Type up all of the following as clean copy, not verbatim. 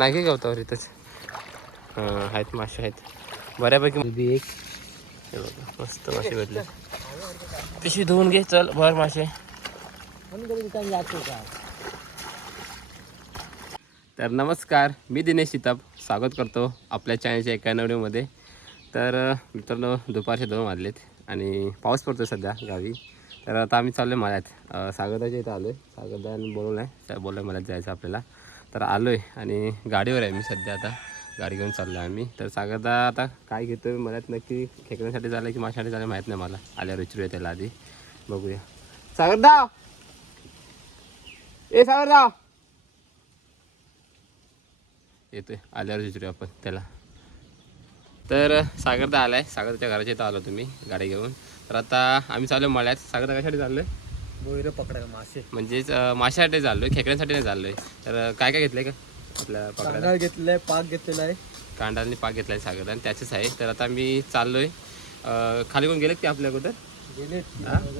नाही काय गवतावर इथंच आहेत मासे आहेत बऱ्यापैकी एक. हे बघा मस्त मासे भेटले. पिशवी धुवून घे चल भर मासे. तर नमस्कार, मी दिनेश सीताप स्वागत करतो आपल्या चॅनलच्या एका व्हिडिओमध्ये. तर मित्रांनो दुपारचे 2 वाजलेत आणि पाऊस पडतो सध्या गावी. तर आता आम्ही चाललो आहे मळ्यात. सागरदाच्या इथं आलो आहे. सागरदाने बोलवलं आहे, बोललं मळ्यात जायचं आपल्याला. तर आलो आहे आणि गाडीवर आहे मी सध्या. आता गाडी घेऊन चाललो आहे आम्ही. तर सागरदा आता काय घेतो आहे मळ्यात नक्की, खेकण्यासाठी झालं की माशासाठी झालं माहीत नाही मला. आल्यावर विचारूया त्याला आधी, बघूया. सागरदा ए सागरदा येतोय, आल्यावर विचारूया आपण त्याला. तर सागरदा आलाय, सागरच्या घराच्या इथं आलो तुम्ही गाडी घेऊन. तर आता आम्ही चाललो मळ्यात. सागरदा कशासाठी चाललोय? बोईरं पकडायला मासे, म्हणजेच माशासाठी चाललोय, खेकड्यांसाठी नाही चाललोय. तर काय काय घेतलंय का आपल्या पकडायला? कांदा घेतलेला आहे, पाक घेतलेला आहे. कांडाने पाक घेतलाय सागरदा आणि त्याचेच आहे. तर आता आम्ही चाललोय. खाली कोण गेलेत की आपल्या अगोदर? गेले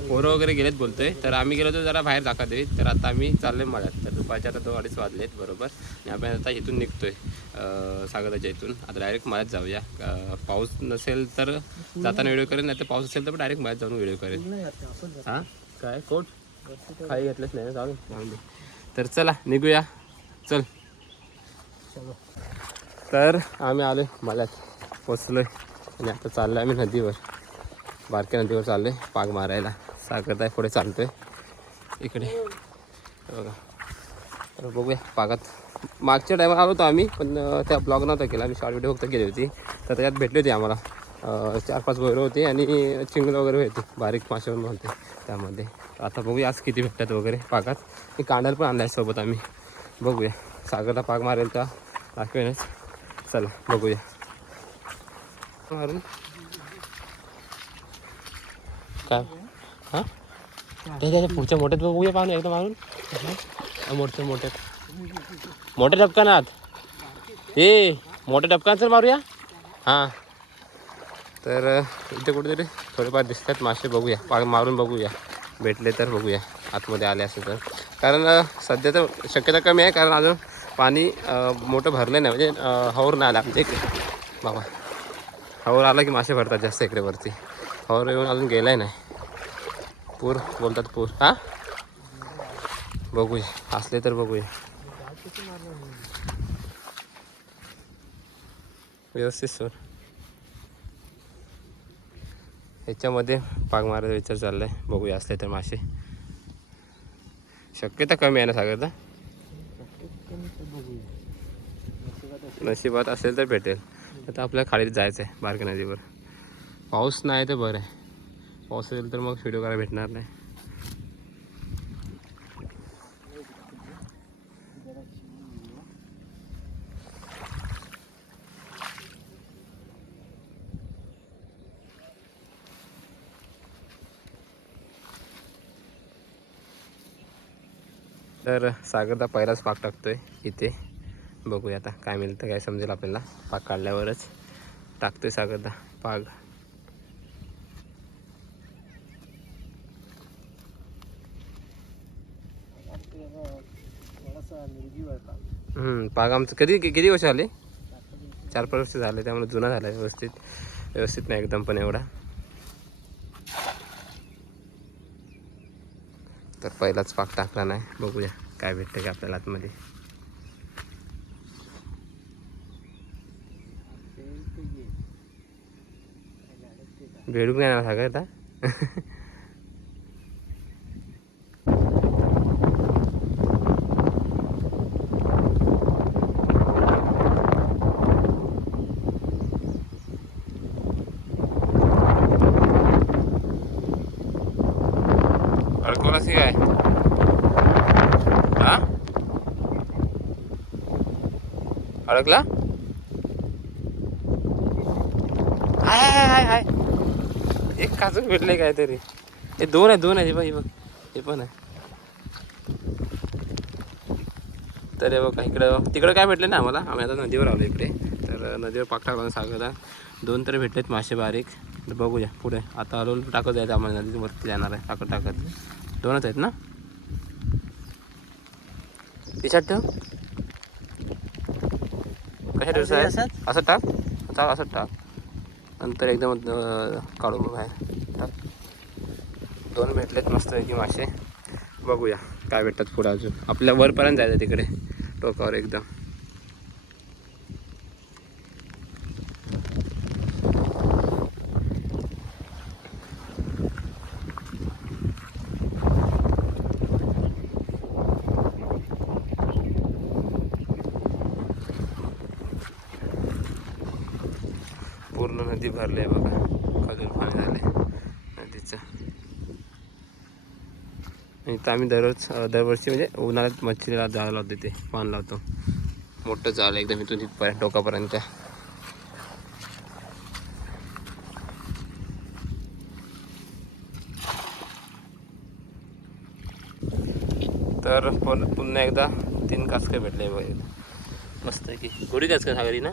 पोरं वगैरे गेलेत बोलतोय. तर आम्ही गेलो तर जरा बाहेर जागा देवीत. तर आता आम्ही चाललोय मळ्यात. तर दुपारच्या आता 2-2:30 वाजलेत बरोबर. आणि आपण आता इथून निघतोय सागरदाच्या इथून. आता डायरेक्ट मळ्यात जाऊया. पाऊस नसेल तर जाताना व्हिडिओ करेन, नाही तर पाऊस असेल तर डायरेक्ट मळ्यात जाऊन व्हिडिओ करेन. हां काय कोट काही घेतलंच नाही ना, जाऊन दे. तर चला निघूया, चल. तर आम्ही आलो मळ्यात, पोचलोय आणि आता चाललो आम्ही नदीवर, बारक्या नदीवर चाललो आहे पाग मारायला. सागरदा पुढे चालतोय इकडे बघा. तर बघूया पागात. मागच्या टायमाला आलो होतो आम्ही, पण त्या ब्लॉग नव्हता केला, आम्ही शॉर्ट व्हिडिओ फक्त केली होती. तर त्याच्यात भेटली होती आम्हाला 4-5 बोरं होती आणि चिंगलं वगैरे होती, बारीक मासे म्हणून म्हणते त्यामध्ये. आता बघूया आज किती भेटतात वगैरे पागात. मी कांडाल पण आणलाय सोबत आम्ही, बघूया. सागरला पाग मारेल का दाखवेनच, चला बघूया. मारून काय हां त्याच्या पुढच्या मोठ्यात बघूया पाहून एकदा मारून. मोठ्या टपकानात ए मोठ्या टपकान मारूया. हां तर इथे कुठेतरी थोडेफार दिसतात मासे, बघूया पाग मारून बघूया, भेटले तर बघूया आतमध्ये आले असेल तर. कारण सध्या तर शक्यता कमी आहे, कारण अजून पाणी मोठं भरलं नाही, म्हणजे हौर नाही आला आमच्या इकडे. बाबा हौर आला की मासे भरतात जास्त इकडे वरती. हौर येऊन अजून गेलाय नाही. पूर बोलतात पूर. हां बघूया असले तर बघूया. व्यवस्थित सोड. ह्याच्यामध्ये पाग मारायचा विचार चाललाय, बघूया असले तर मासे. शक्यता कमी आहे ना सागरदा? नशिबात असेल तर भेटेल. आता आपल्याला खालीच जायचं आहे बारक्या नदीवर. पाऊस नाही तर बरं आहे, पाऊस असेल तर मग व्हिडिओ करायला भेटणार नाही. तर सागरदा पहिलाच पाक टाकतोय इथे, बघूया आता काय मिळतं काय समजेल आपल्याला. पाक काढल्यावरच टाकतोय सागरदा पाग. पाग आमचं किती वर्ष आले? 4-5 वर्ष झाले, त्यामुळे जुना झाला आहे. व्यवस्थित नाही एकदम पण एवढा. तर पहिलाच पाक टाकला नाही, बघूया काय भेटतं का आपल्याला आतमध्ये. भेडूक नाही ना सागर आता. अडकवलास की काय? हा अडकला? हाय हाय एक काजूक भेटले काहीतरी. हे दोन आहे हे बघ हे पण आहे. तर हे बघा तिकडं काय भेटले ना आम्हाला. आम्ही आता नदीवर आलो इकडे. तर नदीवर पाक टाकला सागरला. 2 तर भेटलेत मासे बारीक. तर बघूया पुढे. आता हळूहळू टाकत जायचं आम्हाला, नदीवरती जाणार आहे टाकत. 2च आहेत ना? पिशात ठेव. कशा ठेवसा आहे असंच? असं टाक चाल असं टाक नंतर एकदम काढून बाहेर टाक. 2 भेटलेत मस्तपैकी मासे. बघूया काय भेटतात पुढे अजून. आपल्या वरपर्यंत जायचं तिकडे टोकावर एकदम. पूर्ण नदी भरली आहे बघा. खजूर पाणी झाले नदीचं. इथं आम्ही दरवर्षी म्हणजे उन्हाळ्यात मच्छीला जाळ लावतो. ते पान लावतो. मोठं जाळ एकदम इथून तिथपर्यंत टोकापर्यंत. तर पुन्हा एकदा 3 कासके भेटले बघा. मस्त आहे की गोडी कासका सागरी ना.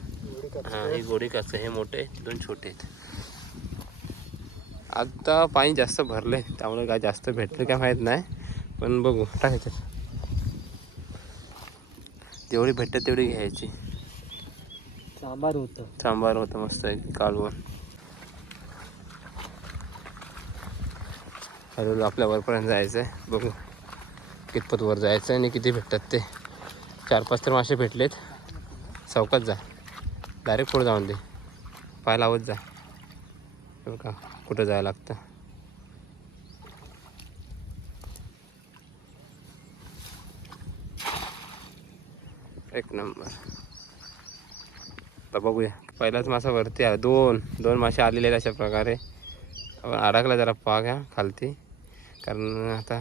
हां ही गोडी कासका. हे मोठे 2 छोटे आहेत. आता पाणी जास्त भरले त्यामुळे काय जास्त भेटले काय माहीत नाही. पण बघू टाकायचं. जेवढी भेटतात तेवढी घ्यायची. सांबार होतं मस्त आहे कालवण. हळूहळू आपल्या वरपर्यंत जायचं आहे. बघू कितपत वर जायचं आणि किती भेटतात ते. 4-5 तर मासे भेटलेत. चौकात जा डायरेक्ट पुढे जाऊन दे. पाय लावत जा. का कुठं जायला लागतं. एक नंबर. तर बघूया पहिलाच मासा वरती आहे. 2 मासे आलेले आहेत अशा प्रकारे. अडकला जरा पाग ह्या खालती कारण आता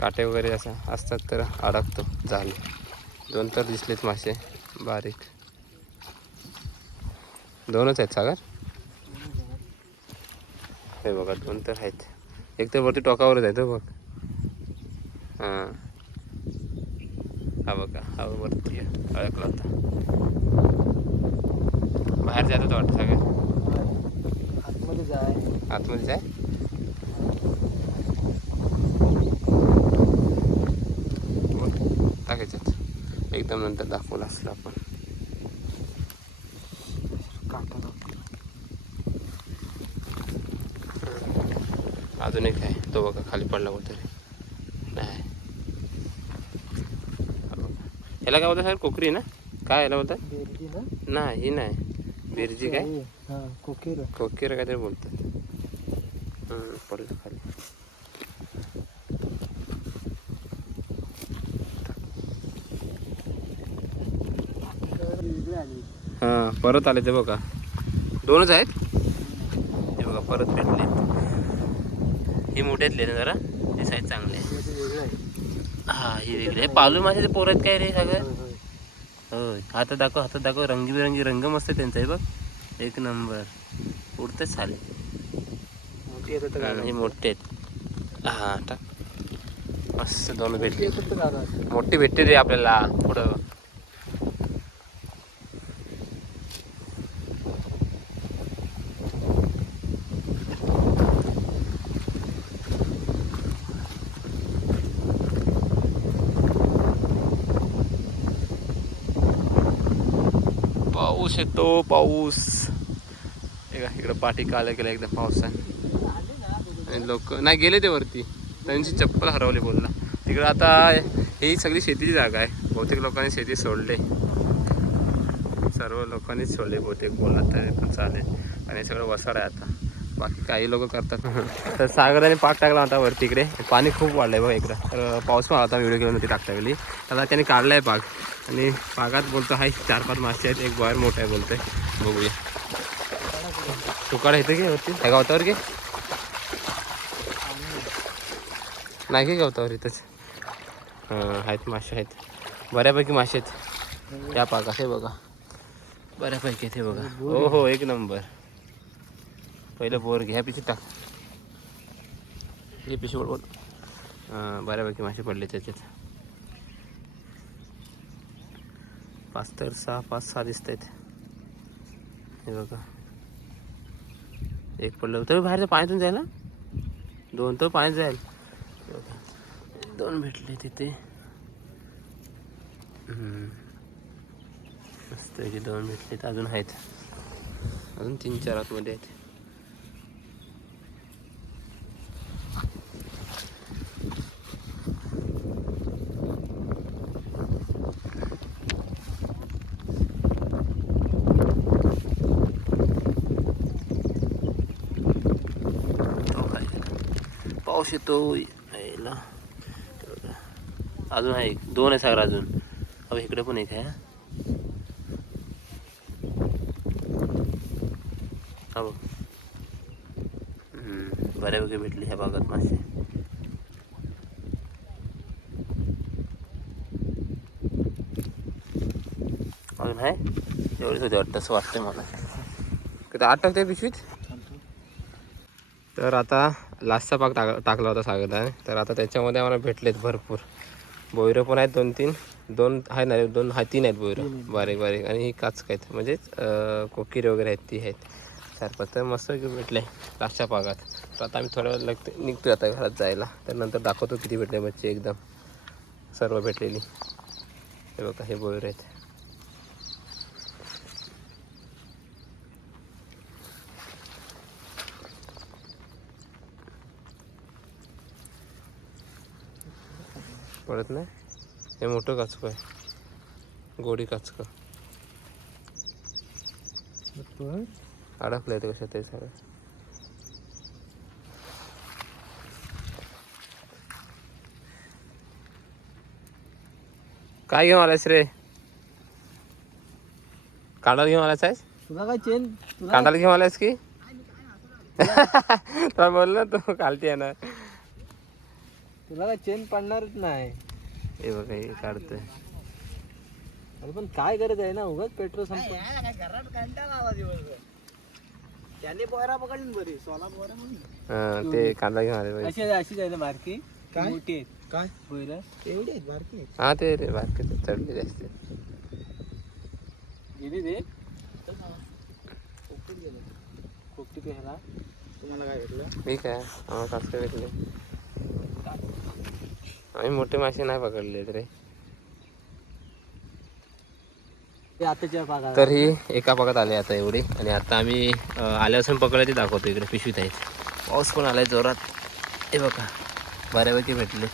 काटे वगैरे असं असतात तर अडकतो झाले. 2 तर दिसलेत मासे बारीक. 2च आहेत सागर. हे बघा 2 तर आहेत. एक तर वरती टोकावरच आहे तो बघ. हां हा बघा हा वरती अडकला होता. बाहेर जायचं वाटतं सगळं. आतमध्ये जाय. टाकायच्यात एकदम नंतर दाखवलं असलं आपण. अजून एक आहे तो बघा खाली पडला कुठेतरी. नाही ह्याला काय बोलतात सर कोकरी ना काय ह्याला बोलतात. नाही ही नाही बिर्जी काय कोकीर काहीतरी बोलतात. पडलं खाली. हां परत आले ते बघा. 2च आहेत. हे बघा परत भेटले. ही मोठ्यातले ना जरा हे साईज चांगले आहे. हां ही वेगळी आहे. पालू मासे पोर आहेत काय रे सगळं. होय हातात दाखव रंगीबिरंगी रंग मस्त त्यांचा आहे बघ. एक नंबर. उडतेच झाले हे मोठे आहेत. हां टाक मस्त 2 भेटले. मोठी भेटते रे आपल्याला पुढं. पाऊस येतो पाऊस. इकडं पाठी काला गेला एकदम पावसाने. आणि लोक नाही गेले ते वरती. त्यांची चप्पल हरवली बोलला. तिकडं आता ही सगळी शेतीची जागा आहे. बहुतेक लोकांनी शेती सोडले. सर्व लोकांनीच सोडले बहुतेक बोलला तरी पण चालेल. आणि सगळं वसाड आहे आता. बाकी काही लोक करतात. तर सागराने पाक टाकला होता वरती. इकडे पाणी खूप वाढलं आहे बघा इकडं. तर पाऊस पण होता व्हिडिओ केल्यानंतर टाकता वेळी. आता त्याने काढला आहे पाक आणि पागात बोलतो आहे 4-5 मासे आहेत. एक बाहेर मोठा आहे बोलतोय. बघूया तुकाडा येतं की वरती त्या गावतावर घे नाही घे गावतावर इथंच. आहेत मासे आहेत बऱ्यापैकी मासे आहेत त्या पाकात. हे बघा बऱ्यापैकी ते बघा. हो हो एक नंबर. पहिलं बोर घ्या पिशी टाक. हे पिशी बोल. बऱ्यापैकी मासे पडले त्याच्यात. 5-6 दिसत आहेत. हे बघा एक पडलं होतं बाहेरचं पाण्यातून जाईल ना. 2 तर पाण्यात जाईल. 2 भेटले तिथे. मस्त की 2 भेटलेत, अजून आहेत, अजून 3-4 आतमध्ये आहेत. पाऊस येतो यायला. अजून आहे 2 आहे सागर अजून. अब इकडे पण एक आहे. हा बघ, बऱ्यापैकी भेटली ह्या भागात मासे. अजून आहे एवढेच होते वाटतं, असं वाटतंय मला. कधी आठवते पिशवीत. तर आता लास्टचा पाक टाकला होता सागरने, तर आता त्याच्यामध्ये आम्हाला भेटलेत भरपूर. बोयरं पण आहेत 2-3, 2 आहे ना, 2 हा 3 आहेत बोयरं बारीक बारीक, आणि ही काचक आहेत, म्हणजेच कोकिरे वगैरे आहेत ती आहेत 4-5. तर मस्त भेटले लास्टच्या पाकात. तर आता आम्ही थोड्या वेळ निघतो आता घरात जायला. त्यानंतर दाखवतो किती भेटले मच्छी, एकदम सर्व भेटलेली. हे बघा, हे बोयरं आहेत. पडत नाही. हे मोठं काचकं आहे, गोडी काचकं. अडकलं ते कशात ते सगळं. काय घेऊन आलायस रे? कांडाला घेऊन आलायस आहेस? तुला काय चेन, कांडाला घेऊन आलायस की? तुला बोल ना, तू कालती आहे ना. तुला काय चेन पडणारच नाही. हे बघा, हे काढतोय. अरे पण काय गरज आहे ना, उगाच पेट्रोल संपलं. त्याने बोयरा पकडली बरी, सोला बोयरा म्हणून. ते कांदा घेऊन आले अशी अशी आहे ना बारकी, मोठी आहेत काय बोयरा, एवढी आहेत बारकी. हा ते रे बारके चढलेले असते. गेली रे कोकटी ह्याला. तुम्हाला काय भेटलं? ठीक आहे, आम्हाला काचकं भेटले. आम्ही मोठे मासे नाही पकडले रे. आताच्या भागात तर ही एका पाकात आले आता एवढी, आणि आता आम्ही आल्यापासून पकडले ते दाखवतो. इकडे पिशवीत आहेत. पाऊस पण आलाय जोरात. हे बघा, बऱ्यापैकी भेटले.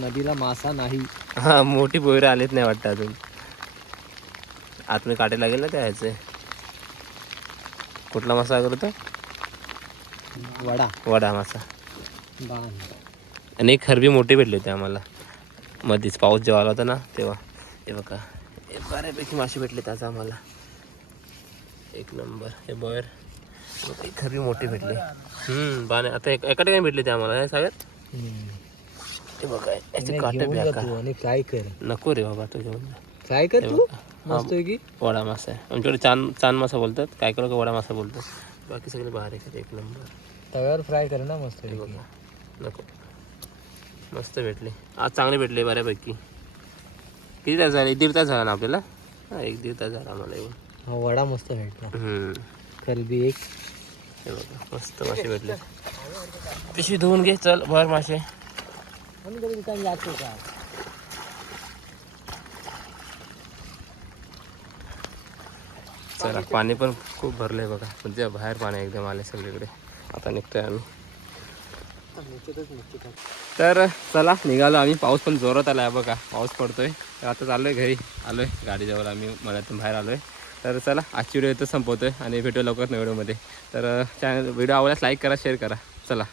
नदीला मासा नाही. हा, मोठी बोयरं आलेच नाही वाटतं अजून. आतमध्ये काटे लागेल ना त्या ह्याचे. कुठला मासा करतो? वडा. वडा मासा. बाण. आणि एक खरबी मोठी भेटली होती आम्हाला मध्येच, पाऊस जेव्हा आला होता ना तेव्हा. हे बघा, हे बऱ्यापैकी मासे भेटले त्याचा आम्हाला. एक नंबर. हे बोयर, एक खरबी मोठी भेटली. बाण आता एका ठिकाणी भेटले ते आम्हाला. हे सगळ्यात हे बघा, याचे काटे बॅका. आणि फ्राय कर. नको रे बाबा, तू घेऊन फ्राय कर तू. मस्त आहे की. वडा मासा आहे आमच्याकडे. चांद मासा बोलतात, काय करू का वडा मासा बोलतात. बाकी सगळे बारीक. एक नंबर. तव्यावर फ्राय कर ना मस्त. हे बघा, नको. मस्त भेटले आज, चांगले भेटले बऱ्यापैकी. किती तास झाले? 1-1.5 तास झाला ना आपल्याला. हा, 1-1.5 तास झाला आम्हाला येऊन. हा, वडा मस्त भेटला. खरबी एक. हे बघा, मस्त मासे भेटले. पिशवी धुवून घे, चल भर मासे. चला, पाणी पण खूप भरलंय बघा, म्हणजे बाहेर पाणी एकदम आले सगळीकडे. आता निघतोय आम्ही. तर चला, निघालो आम्ही. पाऊस पण जोरात आला आहे बघा, पाऊस पडतोय. तर आता चाललोय घरी. आलोय गाडीजवळ, आम्ही मळ्यातून बाहेर आलोय. तर चला, आजची व्हिडिओ इथं संपवतोय आणि भेटूया लवकरच व्हिडिओमध्ये. तर व्हिडिओ आवडल्यास लाईक करा, शेअर करा. चला.